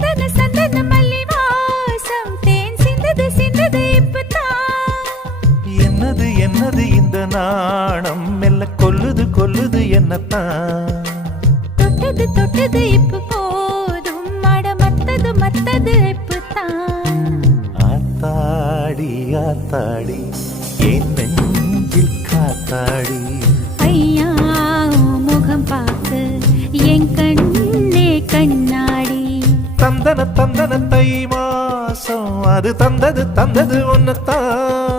சந்தன சந்தன மல்லி வாசம் தேன் சிந்தது சிந்தது இப்பதான் என்னது என்னது இந்த நாணம் மெல்ல கொல்லுது கொல்லுது என்னத்தான் தொட்டது தொட்டது இப்ப போதும் மட மத்தது மத்தது இப்பதான் ஆத்தாடி ஆத்தாடி என் நெஞ்சில் காத்தாடி ஐயா முகம் பார்த்து என் கண்ணே கண்ணாடி தந்தன தந்தன தை மாசம் அது தந்தது தந்தது ஒன்னத்தான்